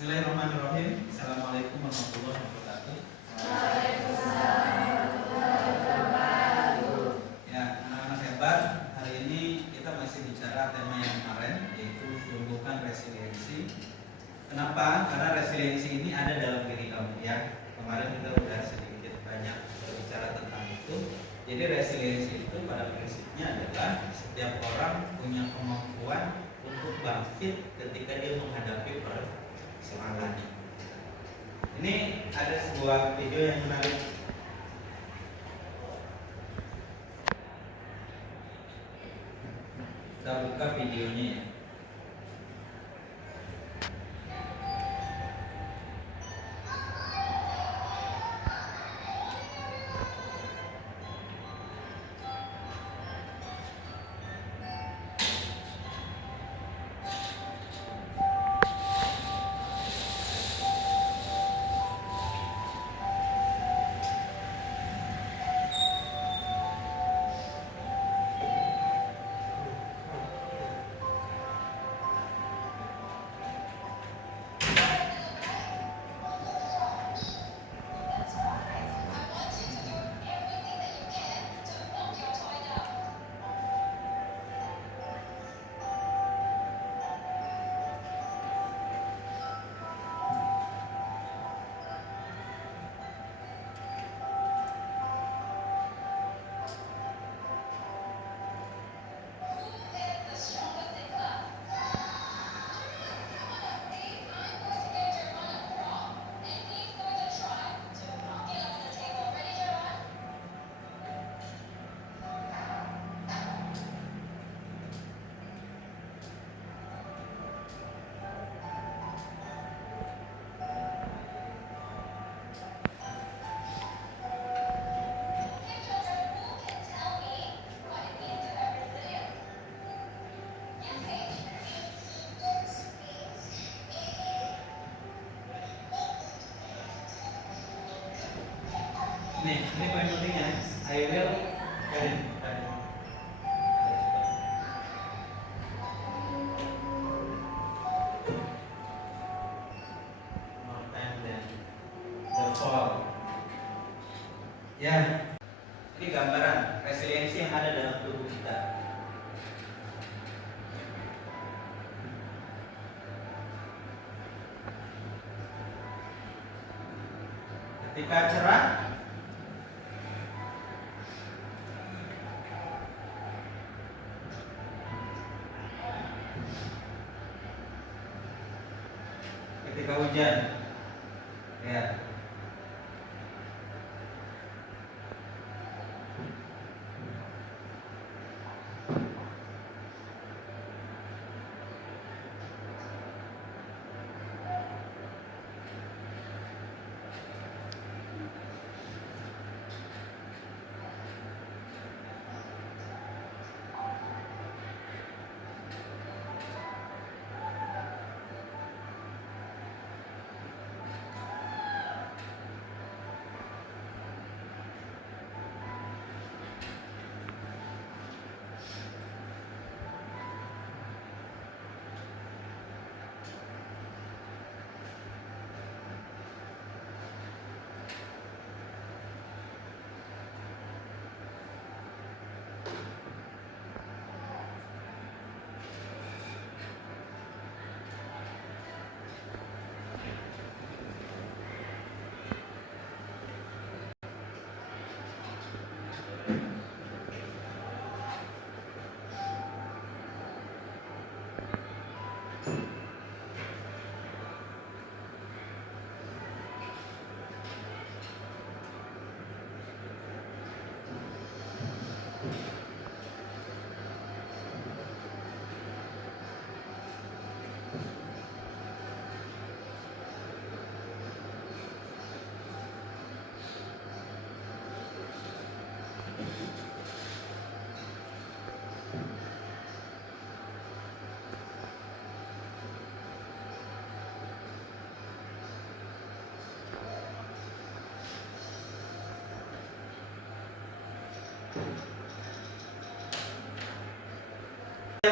Bismillahirrahmanirrahim. Assalamualaikum warahmatullahi wabarakatuh. Ya, anak-anak hebat, hari ini kita masih bicara tema yang kemarin, yaitu tumbuhkan resiliensi. Kenapa? Karena resiliensi ini ada dalam diri kamu ya. Kemarin kita sudah sedikit banyak berbicara tentang itu. Jadi resiliensi itu pada prinsipnya adalah setiap orang punya kemampuan untuk bangkit ketika dia menghadapi persoalan. Ini ada sebuah video yang menarik. Kita buka videonya ya. Ini poin pentingnya. I will more time than the fall. Ya, ini gambaran resiliensi yang ada dalam tubuh kita. Ketika cerah, ketika hujan, ya.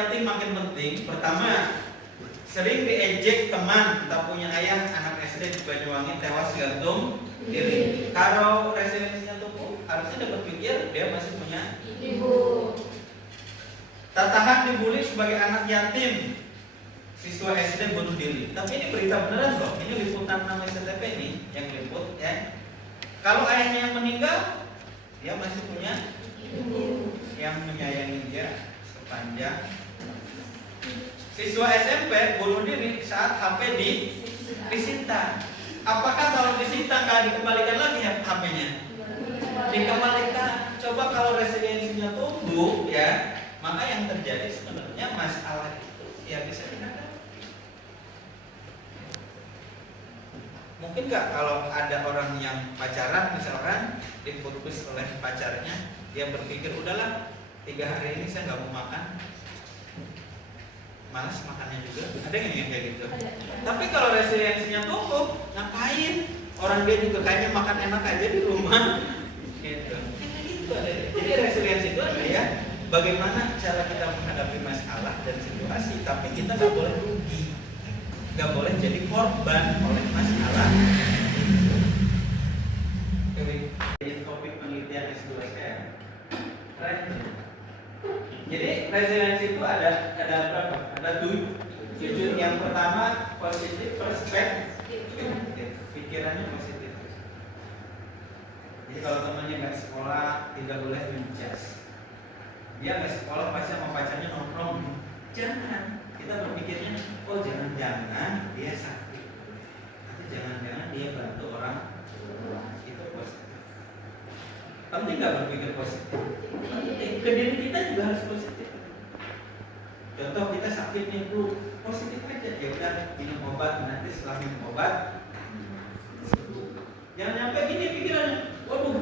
Yang makin penting, pertama sering diejek teman, tak punya ayah, anak SD di Banyuwangi tewas gantung diri. Kalau resiliensinya tumbuh, harusnya dia berpikir dia masih punya ibu. Tak tahan dibully sebagai anak yatim, siswa SD bunuh diri. Tapi ini berita beneran loh. Ini liputan nama SCTV ini yang liput ya. Kalau ayahnya yang meninggal, dia masih punya ibu yang menyayangi dia sepanjang. Siswa SMP bunuh diri saat HP disita. Apakah kalau disita nggak dikembalikan lagi HP-nya? Dikembalikan. Coba kalau resiliensinya tumbuh ya, maka yang terjadi sebenarnya masalah itu ya bisa dihadapi. Mungkin nggak kalau ada orang yang pacaran misalkan diputus oleh pacarnya, dia berpikir udahlah 3 hari ini saya nggak mau makan, malas makannya juga. Ada nggak yang kayak gitu? Tapi kalau resiliensinya tumbuh, ngapain? Orang dia juga kayaknya makan enak aja di rumah. Gitu. Jadi resiliensi itu ada ya. Bagaimana cara kita menghadapi masalah dan situasi, tapi kita nggak boleh rugi, nggak boleh jadi korban oleh masalah. Jadi topik penelitian S2 saya. Jadi resiliensi itu ada berapa? Ada 7. Yang pertama positif perspektif, pikirannya positif. Jadi kalau temannya nggak sekolah, tidak boleh menjudge. Dia nggak sekolah pasti sama pacarnya nongkrong. Jangan. Kita berpikirnya, oh jangan-jangan dia sakit, atau jangan-jangan dia bantu orang. Itu positif. Penting nggak berpikir positif? Ke diri kita juga harus positif. Contoh kita sakit nih Bu, positif aja. Ya udah minum obat, nanti setelah minum obat sembuh. Jangan nyampe gini pikirannya, waduh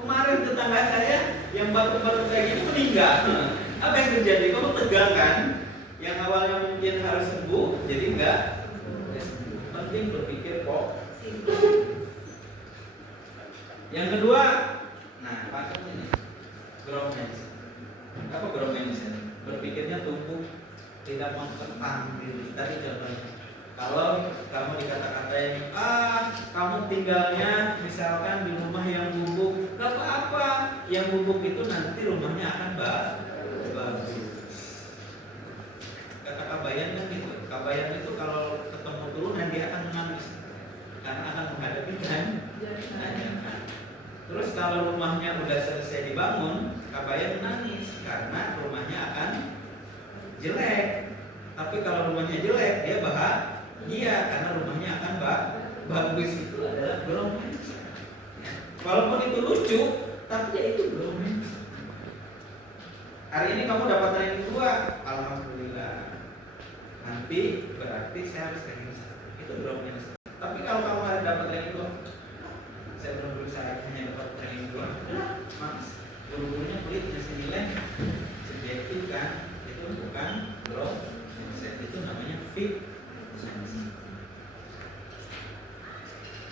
kemarin tetangga saya yang batuk-batuk kayak gini meninggal. Apa yang terjadi? Kamu tegang kan? Yang awalnya mungkin harus sembuh, jadi enggak. Penting berpikir positif. Yang kedua, nah masuk ini growth mindset. Apa growth mindset? Berpikirnya tumbuh, tidak mengekang diri. Tadi contohnya, kalau kamu dikata-katain, kamu tinggalnya misalkan di rumah yang gubuk, gak apa-apa. Yang gubuk itu nanti rumahnya akan bagus. Kata Kabayan kan gitu. Kabayan itu kalau ketemu turunan dia akan menangis karena akan menghadapi tanjakan. Terus kalau rumahnya udah selesai dibangun, Kabayan menangis karena rumahnya akan jelek. Tapi kalau rumahnya jelek, dia bahagia karena rumahnya akan bagus. Itu adalah growth mindset. Walaupun itu lucu, tapi ya itu growth mindset. Hari ini kamu dapat ranking 2, alhamdulillah. Nanti berarti saya harus ranking 1. Itu growth mindset. Tapi kalau kamu hari dapat ranking 2, saya belum berusaha hanya dapat ranking 2, Mas, guru-gurunya pelit ngasih nilai subjektif kan? Itu bukan growth mindset, itu namanya fit.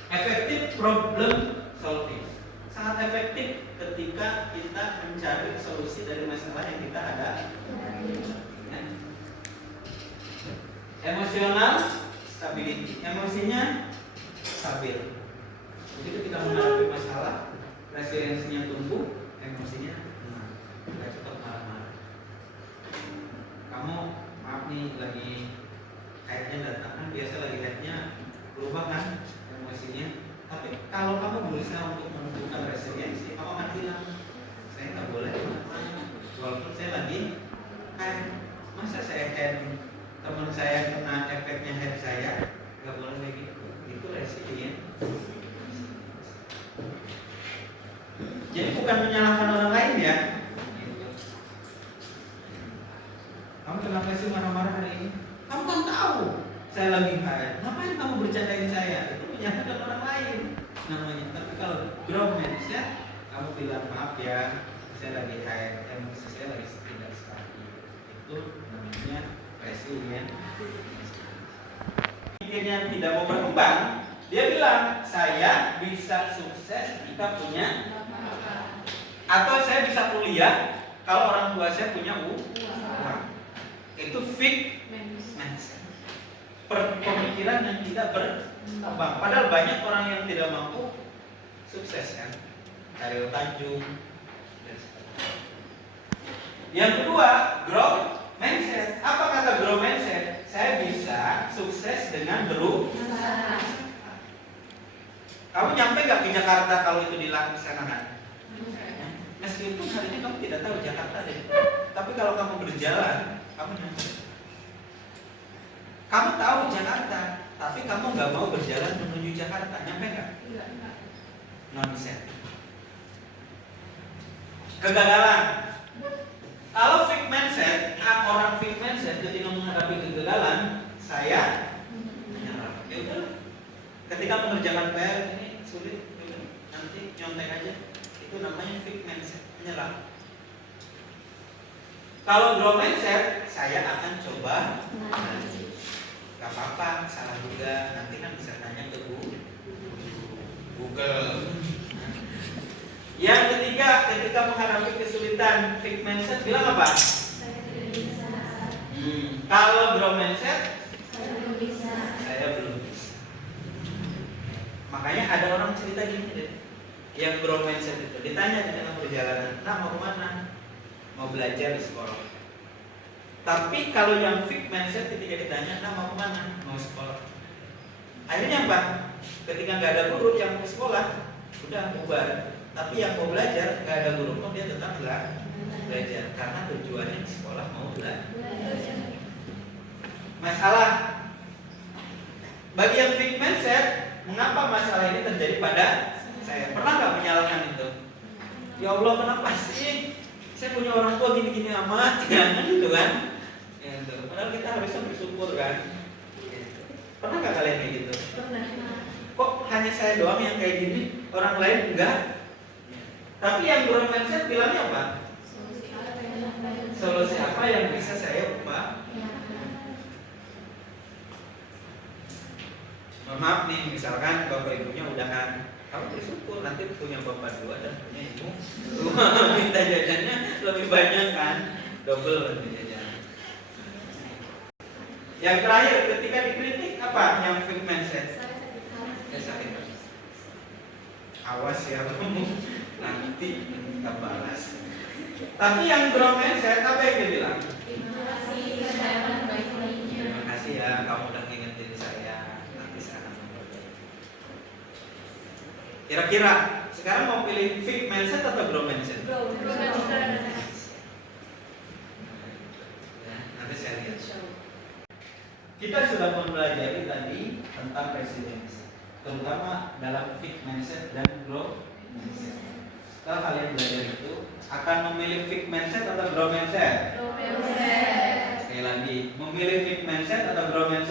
Efektif problem solving, sangat efektif ketika kita mencari solusi dari masalah yang kita hadapi. Emosional stability, emosinya stabil. Jadi ketika menghadapi masalah, resiliensinya tumbuh, emosinya tenang, nggak cepat marah-marah. Kamu maaf nih lagi haidnya datang, kan biasa lagi haidnya berubah kan emosinya. Tapi kalau kamu berusaha untuk menumbuhkan resiliensi, kamu akan bilang, saya nggak boleh marah. Walaupun saya lagi haid, masa saya haid, teman saya kena efeknya haid saya, nggak boleh kayak gitu. Itu resiliensi. Jadi bukan menyalahkan orang lain ya. Kamu kenapa sih marah-marah hari ini? Kamu kan tahu saya lagi haid. Ngapain kamu bercandain saya? Itu menyalahkan orang lain namanya. Tapi kalau growth mindset, kamu bilang maaf ya, saya lagi haid, emosi saya lagi tidak stabil. Itu namanya resilient. Pikirnya tidak mau berkembang, dia bilang saya bisa sukses jika punya, atau saya bisa kuliah kalau orang tua saya punya uang. Itu fixed mindset. pemikiran yang tidak berkembang. Padahal banyak orang yang tidak mampu sukses kan. Ariel Tanjung. Yang kedua, grow mindset. Apa kata grow mindset? Saya bisa sukses dengan berusaha. Kamu nyampe gak ke Jakarta kalau itu dilaksanakan? Meskipun hari ini kamu tidak tahu Jakarta deh, tapi kalau kamu berjalan, kamu nyampe. Kamu tahu Jakarta, tapi kamu nggak mau berjalan menuju Jakarta, nyampe nggak? Enggak. Non-set. Kegagalan. Kalau fixed mindset, orang fixed mindset ketika menghadapi kegagalan, saya menyerah. Ya udah. Ketika mengerjakan PR ini sulit, nanti nyontek aja. Itu namanya fixed mindset, menyerah. Kalau grow mindset, saya akan coba. Gak apa-apa, salah juga. Nanti kan bisa tanya ke Google. Yang ketiga, ketika menghadapi kesulitan, fixed mindset bilang apa? Saya tidak bisa. Kalau grow mindset, saya belum bisa. Saya belum bisa. Makanya ada orang cerita gini deh. Yang grow mindset itu ditanya di tengah perjalanan, nah mau kemana? Mau belajar di sekolah. Tapi kalau yang fixed mindset ketika ditanya, nah mau kemana? Mau sekolah. Akhirnya apa? Ketika nggak ada guru yang mau sekolah, udah bubar. Tapi yang mau belajar nggak ada guru pun dia tetap belajar karena tujuannya di sekolah mau belajar. Masalah bagi yang fixed mindset, mengapa masalah ini terjadi pada saya? Pernah nggak menyalahkan itu? Ya Allah, kenapa sih? Saya punya orang tua gini-gini amat, ya gitu kan? Ya, gitu. Padahal kita harusnya bersyukur kan? Gitu. Pernah nggak kalian kayak gitu? Pernah. Kok hanya saya doang yang kayak gini, orang lain enggak? Tapi yang grow mindset bilangnya apa? Solusi apa yang bisa saya ubah? Mohon maaf nih, misalkan bapak ibunya udahan, kamu bersyukur nanti punya bapak dua dan punya ibu dua. Minta jajannya lebih banyak kan, double lebih jajan. Yang terakhir, ketika dikritik apa? Yang fixed mindset. Saya sakit. Awas ya kamu, nanti kita balas. Tapi yang grow mindset apa yang dia bilang? Terima kasih ya, kamu udah ngingetin saya. Nanti saya akan memperbaiki. Kira-kira sekarang mau pilih fixed mindset atau grow mindset? Grow mindset. Nanti saya lihat. Kita sudah mempelajari tadi tentang resiliensi, terutama dalam fixed mindset dan grow mindset. Setelah kalian belajar itu, akan memilih fixed mindset atau grow mindset? Grow mindset. Sekali lagi, memilih fixed mindset atau grow mindset?